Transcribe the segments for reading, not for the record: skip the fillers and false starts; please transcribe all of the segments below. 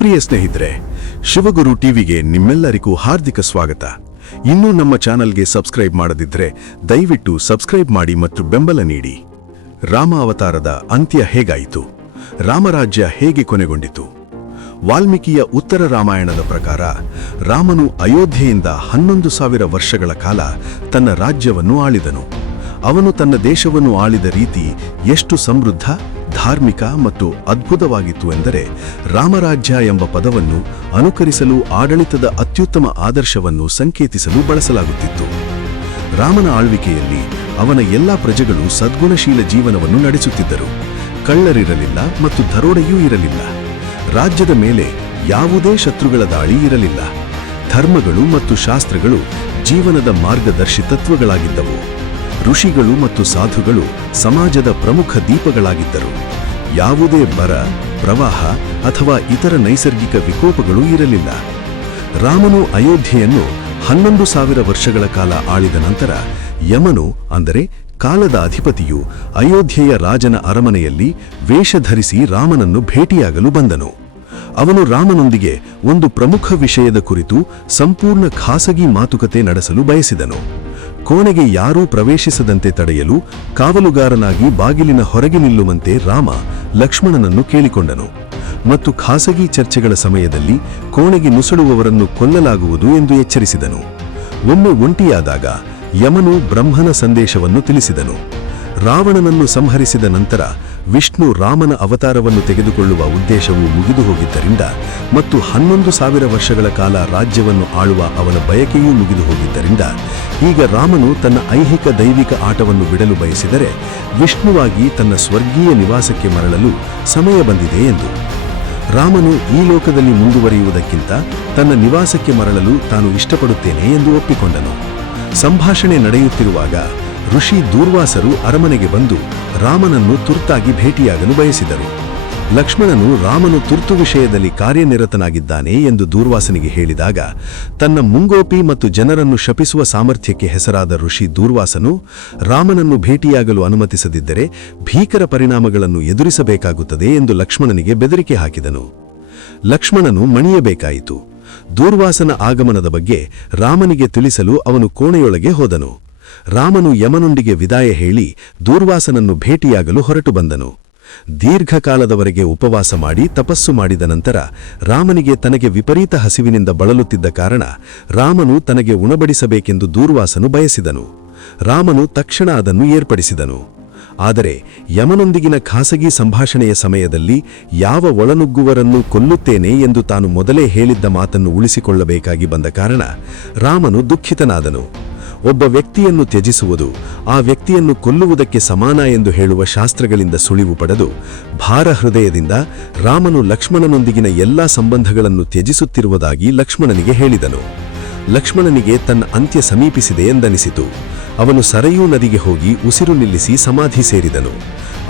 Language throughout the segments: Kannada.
ಪ್ರಿಯ ಸ್ನೇಹಿತರೆ, ಶಿವಗುರು ಟಿವಿಗೆ ನಿಮ್ಮೆಲ್ಲರಿಗೂ ಹಾರ್ದಿಕ ಸ್ವಾಗತ. ಇನ್ನೂ ನಮ್ಮ ಚಾನಲ್ಗೆ ಸಬ್ಸ್ಕ್ರೈಬ್ ಮಾಡದಿದ್ದರೆ ದಯವಿಟ್ಟು ಸಬ್ಸ್ಕ್ರೈಬ್ ಮಾಡಿ ಮತ್ತು ಬೆಂಬಲ ನೀಡಿ. ರಾಮ ಅವತಾರದ ಅಂತ್ಯ ಹೇಗಾಯಿತು? ರಾಮರಾಜ್ಯ ಹೇಗೆ ಕೊನೆಗೊಂಡಿತು? ವಾಲ್ಮೀಕಿಯ ಉತ್ತರ ರಾಮಾಯಣದ ಪ್ರಕಾರ ರಾಮನು ಅಯೋಧ್ಯೆಯಿಂದ 11,000 ವರ್ಷಗಳ ಕಾಲ ತನ್ನ ರಾಜ್ಯವನ್ನು ಆಳಿದನು. ಅವನು ತನ್ನ ದೇಶವನ್ನು ಆಳಿದ ರೀತಿ ಎಷ್ಟು ಸಮೃದ್ಧ, ಧಾರ್ಮಿಕ ಮತ್ತು ಅದ್ಭುತವಾಗಿತ್ತು ಎಂದರೆ, ರಾಮರಾಜ್ಯ ಎಂಬ ಪದವನ್ನು ಅನುಕರಿಸಲು ಆಡಳಿತದ ಅತ್ಯುತ್ತಮ ಆದರ್ಶವನ್ನು ಸಂಕೇತಿಸಲು ಬಳಸಲಾಗುತ್ತಿತ್ತು. ರಾಮನ ಆಳ್ವಿಕೆಯಲ್ಲಿ ಅವನ ಎಲ್ಲ ಪ್ರಜೆಗಳು ಸದ್ಗುಣಶೀಲ ಜೀವನವನ್ನು ನಡೆಸುತ್ತಿದ್ದರು. ಕಳ್ಳರಿರಲಿಲ್ಲ ಮತ್ತು ದರೋಡೆಯೂ ಇರಲಿಲ್ಲ. ರಾಜ್ಯದ ಮೇಲೆ ಯಾವುದೇ ಶತ್ರುಗಳ ದಾಳಿ ಇರಲಿಲ್ಲ. ಧರ್ಮಗಳು ಮತ್ತು ಶಾಸ್ತ್ರಗಳು ಜೀವನದ ಮಾರ್ಗದರ್ಶಿ ತತ್ವಗಳಾಗಿದ್ದವು. ಋಷಿಗಳು ಮತ್ತು ಸಾಧುಗಳು ಸಮಾಜದ ಪ್ರಮುಖ ದೀಪಗಳಾಗಿದ್ದರು. ಯಾವುದೇ ಬರ, ಪ್ರವಾಹ ಅಥವಾ ಇತರ ನೈಸರ್ಗಿಕ ವಿಕೋಪಗಳು ಇರಲಿಲ್ಲ. ರಾಮನು ಅಯೋಧ್ಯೆಯನ್ನು 11,000 ವರ್ಷಗಳ ಕಾಲ ಆಳಿದ ನಂತರ ಯಮನು, ಅಂದರೆ ಕಾಲದ ಅಧಿಪತಿಯು, ಅಯೋಧ್ಯೆಯ ರಾಜನ ಅರಮನೆಯಲ್ಲಿ ವೇಷ ಧರಿಸಿ ರಾಮನನ್ನು ಭೇಟಿಯಾಗಲು ಬಂದನು. ಅವನು ರಾಮನೊಂದಿಗೆ ಒಂದು ಪ್ರಮುಖ ವಿಷಯದ ಕುರಿತು ಸಂಪೂರ್ಣ ಖಾಸಗಿ ಮಾತುಕತೆ ನಡೆಸಲು ಬಯಸಿದನು. ಕೋಣೆಗೆ ಯಾರೂ ಪ್ರವೇಶಿಸದಂತೆ ತಡೆಯಲು ಕಾವಲುಗಾರನಾಗಿ ಬಾಗಿಲಿನ ಹೊರಗೆ ನಿಲ್ಲುವಂತೆ ರಾಮ ಲಕ್ಷ್ಮಣನನ್ನು ಕೇಳಿಕೊಂಡನು ಮತ್ತು ಖಾಸಗಿ ಚರ್ಚೆಗಳ ಸಮಯದಲ್ಲಿ ಕೋಣೆಗೆ ನುಸುಳುವವರನ್ನು ಕೊಲ್ಲಲಾಗುವುದು ಎಂದು ಎಚ್ಚರಿಸಿದನು. ಒಮ್ಮೆ ಒಂಟಿಯಾದಾಗ ಯಮನು ಬ್ರಹ್ಮನ ಸಂದೇಶವನ್ನು ತಿಳಿಸಿದನು. ರಾವಣನನ್ನು ಸಂಹರಿಸಿದ ನಂತರ ವಿಷ್ಣು ರಾಮನ ಅವತಾರವನ್ನು ತೆಗೆದುಕೊಳ್ಳುವ ಉದ್ದೇಶವು ಮುಗಿದು ಹೋಗಿದ್ದರಿಂದ ಮತ್ತು 11,000 ವರ್ಷಗಳ ಕಾಲ ರಾಜ್ಯವನ್ನು ಆಳುವ ಅವನ ಬಯಕೆಯೂ ಮುಗಿದು ಹೋಗಿದ್ದರಿಂದ ಈಗ ರಾಮನು ತನ್ನ ಐಹಿಕ ದೈವಿಕ ಆಟವನ್ನು ಬಿಡಲು ಬಯಸಿದರೆ ವಿಷ್ಣುವಾಗಿ ತನ್ನ ಸ್ವರ್ಗೀಯ ನಿವಾಸಕ್ಕೆ ಮರಳಲು ಸಮಯ ಬಂದಿದೆ ಎಂದು. ರಾಮನು ಈ ಲೋಕದಲ್ಲಿ ಮುಂದುವರಿಯುವುದಕ್ಕಿಂತ ತನ್ನ ನಿವಾಸಕ್ಕೆ ಮರಳಲು ತಾನು ಇಷ್ಟಪಡುತ್ತೇನೆ ಎಂದು ಒಪ್ಪಿಕೊಂಡನು. ಸಂಭಾಷಣೆ ನಡೆಯುತ್ತಿರುವಾಗ ಋಷಿ ದೂರ್ವಾಸರು ಅರಮನೆಗೆ ಬಂದು ರಾಮನನ್ನು ತುರ್ತಾಗಿ ಭೇಟಿಯಾಗಲು ಬಯಸಿದರು. ಲಕ್ಷ್ಮಣನು ರಾಮನು ತುರ್ತು ವಿಷಯದಲ್ಲಿ ಕಾರ್ಯನಿರತನಾಗಿದ್ದಾನೆ ಎಂದು ದೂರ್ವಾಸನಿಗೆ ಹೇಳಿದಾಗ, ತನ್ನ ಮುಂಗೋಪಿ ಮತ್ತು ಜನರನ್ನು ಶಪಿಸುವ ಸಾಮರ್ಥ್ಯಕ್ಕೆ ಹೆಸರಾದ ಋಷಿ ದೂರ್ವಾಸನು ರಾಮನನ್ನು ಭೇಟಿಯಾಗಲು ಅನುಮತಿಸದಿದ್ದರೆ ಭೀಕರ ಪರಿಣಾಮಗಳನ್ನು ಎದುರಿಸಬೇಕಾಗುತ್ತದೆ ಎಂದು ಲಕ್ಷ್ಮಣನಿಗೆ ಬೆದರಿಕೆ ಹಾಕಿದನು. ಲಕ್ಷ್ಮಣನು ಮಣಿಯಬೇಕಾಯಿತು. ದೂರ್ವಾಸನ ಆಗಮನದ ಬಗ್ಗೆ ರಾಮನಿಗೆ ತಿಳಿಸಲು ಅವನು ಕೋಣೆಯೊಳಗೆ ಹೋದನು. ರಾಮನು ಯಮನೊಂದಿಗೆ ವಿದಾಯ ಹೇಳಿ ದೂರ್ವಾಸನನ್ನು ಭೇಟಿಯಾಗಲು ಹೊರಟು ಬಂದನು. ದೀರ್ಘಕಾಲದವರೆಗೆ ಉಪವಾಸ ಮಾಡಿ ತಪಸ್ಸು ಮಾಡಿದ ನಂತರ ರಾಮನಿಗೆ ತನಗೆ ವಿಪರೀತ ಹಸಿವಿನಿಂದ ಬಳಲುತ್ತಿದ್ದ ಕಾರಣ ರಾಮನು ತನಗೆ ಉಣಬಡಿಸಬೇಕೆಂದು ದೂರ್ವಾಸನು ಬಯಸಿದನು. ರಾಮನು ತಕ್ಷಣ ಅದನ್ನು ಏರ್ಪಡಿಸಿದನು. ಆದರೆ ಯಮನೊಂದಿಗಿನ ಖಾಸಗಿ ಸಂಭಾಷಣೆಯ ಸಮಯದಲ್ಲಿ ಯಾವ ಒಳನುಗ್ಗುವರನ್ನು ಕೊಲ್ಲುತ್ತೇನೆ ಎಂದು ತಾನು ಮೊದಲೇ ಹೇಳಿದ್ದ ಮಾತನ್ನು ಉಳಿಸಿಕೊಳ್ಳಬೇಕಾಗಿ ಬಂದ ಕಾರಣ ರಾಮನು ದುಃಖಿತನಾದನು. ಒಬ್ಬ ವ್ಯಕ್ತಿಯನ್ನು ತ್ಯಜಿಸುವುದು ಆ ವ್ಯಕ್ತಿಯನ್ನು ಕೊಲ್ಲುವುದಕ್ಕೆ ಸಮಾನ ಎಂದು ಹೇಳುವ ಶಾಸ್ತ್ರಗಳಿಂದ ಸುಳಿವು ಪಡೆದು ಭಾರ ಹೃದಯದಿಂದ ರಾಮನು ಲಕ್ಷ್ಮಣನೊಂದಿಗಿನ ಎಲ್ಲಾ ಸಂಬಂಧಗಳನ್ನು ತ್ಯಜಿಸುತ್ತಿರುವುದಾಗಿ ಲಕ್ಷ್ಮಣನಿಗೆ ಹೇಳಿದನು. ಲಕ್ಷ್ಮಣನಿಗೆ ತನ್ನ ಅಂತ್ಯ ಸಮೀಪಿಸಿದೆ ಎಂದನಿಸಿತು. ಅವನು ಸರಯೂ ನದಿಗೆ ಹೋಗಿ ಉಸಿರು ನಿಲ್ಲಿಸಿ ಸಮಾಧಿ ಸೇರಿದನು.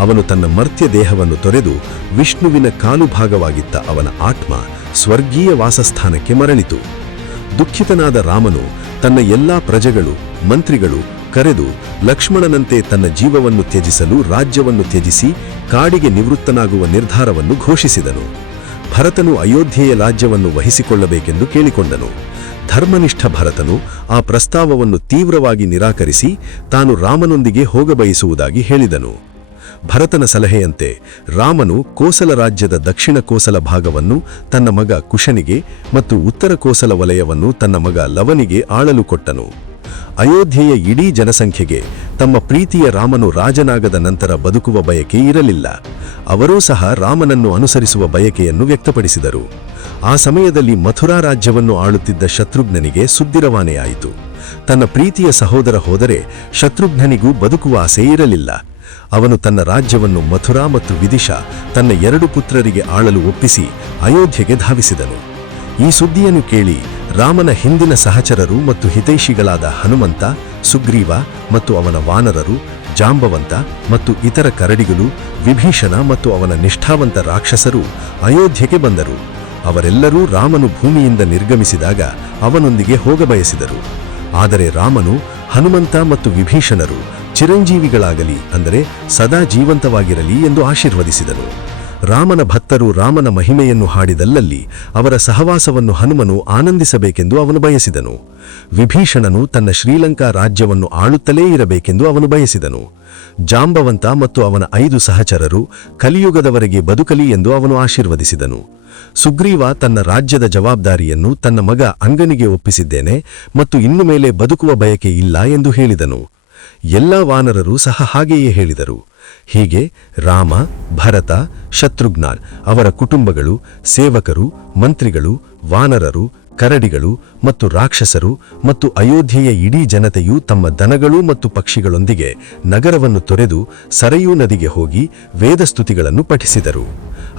ಅವನು ತನ್ನ ಮರ್ತ್ಯ ದೇಹವನ್ನು ತೊರೆದು ವಿಷ್ಣುವಿನ ಕಾಲು ಭಾಗವಾಗಿದ್ದ ಅವನ ಆತ್ಮ ಸ್ವರ್ಗೀಯ ವಾಸಸ್ಥಾನಕ್ಕೆ ಮರಳಿತು. ದುಃಖಿತನಾದ ರಾಮನು ತನ್ನ ಎಲ್ಲಾ ಪ್ರಜೆಗಳು, ಮಂತ್ರಿಗಳು ಕರೆದು ಲಕ್ಷ್ಮಣನಂತೆ ತನ್ನ ಜೀವವನ್ನು ತ್ಯಜಿಸಲು ರಾಜ್ಯವನ್ನು ತ್ಯಜಿಸಿ ಕಾಡಿಗೆ ನಿವೃತ್ತನಾಗುವ ನಿರ್ಧಾರವನ್ನು ಘೋಷಿಸಿದನು. ಭರತನು ಅಯೋಧ್ಯೆಯ ರಾಜ್ಯವನ್ನು ವಹಿಸಿಕೊಳ್ಳಬೇಕೆಂದು ಕೇಳಿಕೊಂಡನು. ಧರ್ಮನಿಷ್ಠ ಭರತನು ಆ ಪ್ರಸ್ತಾವವನ್ನು ತೀವ್ರವಾಗಿ ನಿರಾಕರಿಸಿ ತಾನು ರಾಮನೊಂದಿಗೆ ಹೋಗಬಯಸುವುದಾಗಿ ಹೇಳಿದನು. ಭರತನ ಸಲಹೆಯಂತೆ ರಾಮನು ಕೋಸಲ ರಾಜ್ಯದ ದಕ್ಷಿಣ ಕೋಸಲ ಭಾಗವನ್ನು ತನ್ನ ಮಗ ಕುಶನಿಗೆ ಮತ್ತು ಉತ್ತರ ಕೋಸಲ ವಲಯವನ್ನು ತನ್ನ ಮಗ ಲವನಿಗೆ ಆಳಲು ಕೊಟ್ಟನು. ಅಯೋಧ್ಯೆಯ ಇಡೀ ಜನಸಂಖ್ಯೆಗೆ ತಮ್ಮ ಪ್ರೀತಿಯ ರಾಮನು ರಾಜನಾಗದ ನಂತರ ಬದುಕುವ ಬಯಕೆ ಇರಲಿಲ್ಲ. ಅವರೂ ಸಹ ರಾಮನನ್ನು ಅನುಸರಿಸುವ ಬಯಕೆಯನ್ನು ವ್ಯಕ್ತಪಡಿಸಿದರು. ಆ ಸಮಯದಲ್ಲಿ ಮಥುರಾ ರಾಜ್ಯವನ್ನು ಆಳುತ್ತಿದ್ದ ಶತ್ರುಘ್ನನಿಗೆ ಸುದ್ದಿರವಾನೆಯಾಯಿತು. ತನ್ನ ಪ್ರೀತಿಯ ಸಹೋದರ ಹೋದರೆ ಶತ್ರುಘ್ನನಿಗೂ ಬದುಕುವ ಆಸೆ ಇರಲಿಲ್ಲ. ಅವನು ತನ್ನ ರಾಜ್ಯವನ್ನು ಮಥುರಾ ಮತ್ತು ವಿದಿಶಾ ತನ್ನ 2 ಪುತ್ರರಿಗೆ ಆಳಲು ಒಪ್ಪಿಸಿ ಅಯೋಧ್ಯೆಗೆ ಧಾವಿಸಿದನು. ಈ ಸುದ್ದಿಯನ್ನು ಕೇಳಿ ರಾಮನ ಹಿಂದಿನ ಸಹಚರರು ಮತ್ತು ಹಿತೈಷಿಗಳಾದ ಹನುಮಂತ, ಸುಗ್ರೀವ ಮತ್ತು ಅವನ ವಾನರರು, ಜಾಂಬವಂತ ಮತ್ತು ಇತರ ಕರಡಿಗಳು, ವಿಭೀಷಣ ಮತ್ತು ಅವನ ನಿಷ್ಠಾವಂತ ರಾಕ್ಷಸರು ಅಯೋಧ್ಯೆಗೆ ಬಂದರು. ಅವರೆಲ್ಲರೂ ರಾಮನು ಭೂಮಿಯಿಂದ ನಿರ್ಗಮಿಸಿದಾಗ ಅವನೊಂದಿಗೆ ಹೋಗಬಯಸಿದರು. ಆದರೆ ರಾಮನು ಹನುಮಂತ ಮತ್ತು ವಿಭೀಷಣರು ಚಿರಂಜೀವಿಗಳಾಗಲಿ, ಅಂದರೆ ಸದಾ ಜೀವಂತವಾಗಿರಲಿ ಎಂದು ಆಶೀರ್ವದಿಸಿದನು. ರಾಮನ ಭಕ್ತರು ರಾಮನ ಮಹಿಮೆಯನ್ನು ಹಾಡಿದಲ್ಲಲ್ಲಿ ಅವರ ಸಹವಾಸವನ್ನು ಹನುಮನು ಆನಂದಿಸಬೇಕೆಂದು ಅವನು ಬಯಸಿದನು. ವಿಭೀಷಣನು ತನ್ನ ಶ್ರೀಲಂಕಾ ರಾಜ್ಯವನ್ನು ಆಳುತ್ತಲೇ ಇರಬೇಕೆಂದು ಅವನು ಬಯಸಿದನು. ಜಾಂಬವಂತ ಮತ್ತು ಅವನ 5 ಸಹಚರರು ಕಲಿಯುಗದವರೆಗೆ ಬದುಕಲಿ ಎಂದು ಅವನು ಆಶೀರ್ವದಿಸಿದನು. ಸುಗ್ರೀವ ತನ್ನ ರಾಜ್ಯದ ಜವಾಬ್ದಾರಿಯನ್ನು ತನ್ನ ಮಗ ಅಂಗನಿಗೆ ಒಪ್ಪಿಸಿದ್ದೇನೆ ಮತ್ತು ಇನ್ನು ಮೇಲೆ ಬದುಕುವ ಬಯಕೆ ಇಲ್ಲ ಎಂದು ಹೇಳಿದನು. ಎಲ್ಲ ವಾನರರು ಸಹ ಹಾಗೆಯೇ ಹೇಳಿದರು. ಹೀಗೆ ರಾಮ, ಭರತ, ಶತ್ರುಘ್ನ, ಅವರ ಕುಟುಂಬಗಳು, ಸೇವಕರು, ಮಂತ್ರಿಗಳು, ವಾನರರು, ಕರಡಿಗಳು ಮತ್ತು ರಾಕ್ಷಸರು ಮತ್ತು ಅಯೋಧ್ಯೆಯ ಇಡೀ ಜನತೆಯು ತಮ್ಮ ದನಗಳು ಮತ್ತು ಪಕ್ಷಿಗಳೊಂದಿಗೆ ನಗರವನ್ನು ತೊರೆದು ಸರಯೂ ನದಿಗೆ ಹೋಗಿ ವೇದಸ್ತುತಿಗಳನ್ನು ಪಠಿಸಿದರು.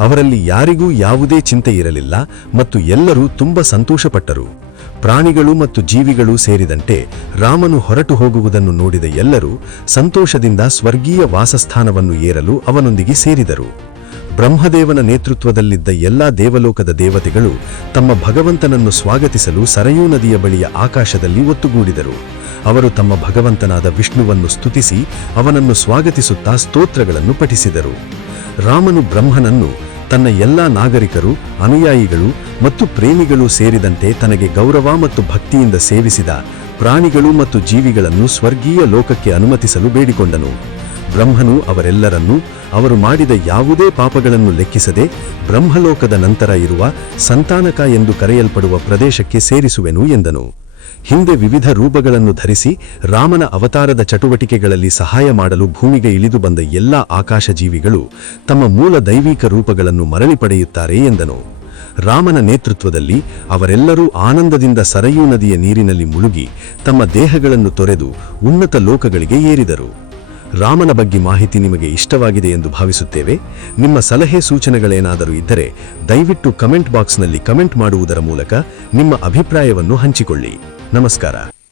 ಅವರಲ್ಲಿ ಯಾರಿಗೂ ಯಾವುದೇ ಚಿಂತೆ ಇರಲಿಲ್ಲ ಮತ್ತು ಎಲ್ಲರೂ ತುಂಬ ಸಂತೋಷಪಟ್ಟರು. ಪ್ರಾಣಿಗಳು ಮತ್ತು ಜೀವಿಗಳು ಸೇರಿದಂತೆ ರಾಮನು ಹೊರಟು ಹೋಗುವುದನ್ನು ನೋಡಿದ ಎಲ್ಲರೂ ಸಂತೋಷದಿಂದ ಸ್ವರ್ಗೀಯ ವಾಸಸ್ಥಾನವನ್ನು ಏರಲು ಅವನೊಂದಿಗೆ ಸೇರಿದರು. ಬ್ರಹ್ಮದೇವನ ನೇತೃತ್ವದಲ್ಲಿದ್ದ ಎಲ್ಲಾ ದೇವಲೋಕದ ದೇವತೆಗಳು ತಮ್ಮ ಭಗವಂತನನ್ನು ಸ್ವಾಗತಿಸಲು ಸರಯೂ ನದಿಯ ಬಳಿಯ ಆಕಾಶದಲ್ಲಿ ಒತ್ತುಗೂಡಿದರು. ಅವರು ತಮ್ಮ ಭಗವಂತನಾದ ವಿಷ್ಣುವನ್ನು ಸ್ತುತಿಸಿ ಅವನನ್ನು ಸ್ವಾಗತಿಸುತ್ತಾ ಸ್ತೋತ್ರಗಳನ್ನು ಪಠಿಸಿದರು. ರಾಮನು ಬ್ರಹ್ಮನನ್ನು ತನ್ನ ಎಲ್ಲಾ ನಾಗರಿಕರು, ಅನುಯಾಯಿಗಳು ಮತ್ತು ಪ್ರೇಮಿಗಳು ಸೇರಿದಂತೆ ತನಗೆ ಗೌರವ ಮತ್ತು ಭಕ್ತಿಯಿಂದ ಸೇವಿಸಿದ ಪ್ರಾಣಿಗಳು ಮತ್ತು ಜೀವಿಗಳನ್ನು ಸ್ವರ್ಗೀಯ ಲೋಕಕ್ಕೆ ಅನುಮತಿಸಲು ಬೇಡಿಕೊಂಡನು. ಬ್ರಹ್ಮನು ಅವರೆಲ್ಲರನ್ನೂ ಅವರು ಮಾಡಿದ ಯಾವುದೇ ಪಾಪಗಳನ್ನು ಲೆಕ್ಕಿಸದೆ ಬ್ರಹ್ಮಲೋಕದ ನಂತರ ಇರುವ ಸಂತಾನಕ ಎಂದು ಕರೆಯಲ್ಪಡುವ ಪ್ರದೇಶಕ್ಕೆ ಸೇರಿಸುವೆನು ಎಂದನು. ಹಿಂದೆ ವಿವಿಧ ರೂಪಗಳನ್ನು ಧರಿಸಿ ರಾಮನ ಅವತಾರದ ಚಟುವಟಿಕೆಗಳಲ್ಲಿ ಸಹಾಯ ಮಾಡಲು ಭೂಮಿಗೆ ಇಳಿದು ಬಂದ ಎಲ್ಲಾ ಆಕಾಶ ಜೀವಿಗಳು ತಮ್ಮ ಮೂಲ ದೈವಿಕ ರೂಪಗಳನ್ನು ಮರಳಿ ಪಡೆಯುತ್ತಾರೆ ಎಂದನು. ರಾಮನ ನೇತೃತ್ವದಲ್ಲಿ ಅವರೆಲ್ಲರೂ ಆನಂದದಿಂದ ಸರಯೂ ನದಿಯ ನೀರಿನಲ್ಲಿ ಮುಳುಗಿ ತಮ್ಮ ದೇಹಗಳನ್ನು ತೊರೆದು ಉನ್ನತ ಲೋಕಗಳಿಗೆ ಏರಿದರು. ರಾಮನ ಬಗ್ಗೆ ಮಾಹಿತಿ ನಿಮಗೆ ಇಷ್ಟವಾಗಿದೆ ಎಂದು ಭಾವಿಸುತ್ತೇವೆ. ನಿಮ್ಮ ಸಲಹೆ ಸೂಚನೆಗಳೇನಾದರೂ ಇದ್ದರೆ ದಯವಿಟ್ಟು ಕಮೆಂಟ್ ಬಾಕ್ಸ್ನಲ್ಲಿ ಕಮೆಂಟ್ ಮಾಡುವುದರ ಮೂಲಕ ನಿಮ್ಮ ಅಭಿಪ್ರಾಯವನ್ನು ಹಂಚಿಕೊಳ್ಳಿ. ನಮಸ್ಕಾರ.